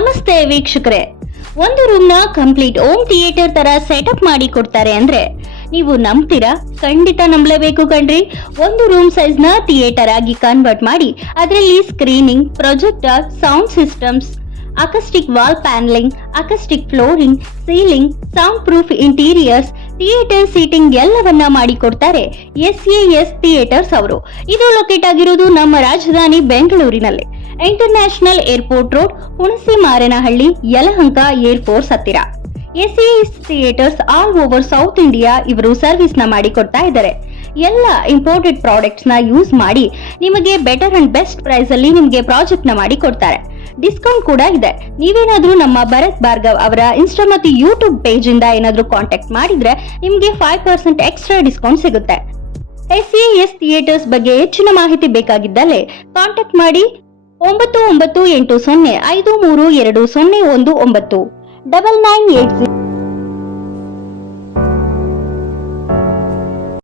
ನಮಸ್ತೆ ವೀಕ್ಷಕರೇ, ಒಂದು ರೂಮ್ ನ ಕಂಪ್ಲೀಟ್ ಹೋಮ್ ಥಿಯೇಟರ್ ತರ ಸೆಟಪ್ ಮಾಡಿ ಕೊಡ್ತಾರೆ ಅಂದ್ರೆ ನೀವು ನಂಬ್ತೀರಾ? ಖಂಡಿತ ನಂಬಲೇಬೇಕು ಕಣ್ರಿ. ಒಂದು ರೂಮ್ ಸೈಜ್ ನ ಥಿಯೇಟರ್ ಆಗಿ ಕನ್ವರ್ಟ್ ಮಾಡಿ ಅದರಲ್ಲಿ screening, projector, sound systems, acoustic wall panelling, acoustic flooring, ceiling, soundproof interiors, theatre seating ಎಲ್ಲವನ್ನ ಮಾಡಿಕೊಡ್ತಾರೆ SAS ಥಿಯೇಟರ್ಸ್ ಅವರು. ಇದು ಲೊಕೇಟ್ ಆಗಿರೋದು ನಮ್ಮ ರಾಜಧಾನಿ ಬೆಂಗಳೂರಿನಲ್ಲಿ, international airport road, Hunasi Maranahalli, Yelahanka air force ಹತ್ತಿರ. SAS theatres all over South India ಇವರು ಸರ್ವಿಸ್ ನ ಮಾಡಿಕೊಡ್ತಾ ಇದ್ದಾರೆ. ಎಲ್ಲ ಇಂಪೋರ್ಟೆಡ್ ಪ್ರಾಡಕ್ಟ್ಸ್ ನ ಯೂಸ್ ಮಾಡಿ ನಿಮಗೆ ಬೆಟರ್ ಅಂಡ್ ಬೆಸ್ಟ್ ಪ್ರೈಸ್ ಅಲ್ಲಿ ನಿಮಗೆ ಪ್ರಾಜೆಕ್ಟ್ ನ ಮಾಡಿ ಕೊಡ್ತಾರೆ. ಡಿಸ್ಕೌಂಟ್ ಕೂಡ ಇದೆ. ನೀವೇನಾದ್ರೂ ನಮ್ಮ ಭರತ್ ಭಾರ್ಗವ್ ಅವರ ಇನ್ಸ್ಟಾ ಮತ್ತು ಯೂಟ್ಯೂಬ್ ಪೇಜ್ ಇಂದ ಏನಾದ್ರೂ ಕಾಂಟ್ಯಾಕ್ಟ್ ಮಾಡಿದ್ರೆ ನಿಮಗೆ 5% ಎಕ್ಸ್ಟ್ರಾ ಡಿಸ್ಕೌಂಟ್ ಸಿಗುತ್ತೆ. SAS ಥಿಯೇಟರ್ಸ್ ಬಗ್ಗೆ ಹೆಚ್ಚಿನ ಮಾಹಿತಿ ಬೇಕಾಗಿದ್ದಲ್ಲಿ ಕಾಂಟ್ಯಾಕ್ಟ್ ಮಾಡಿ 9980532019 9980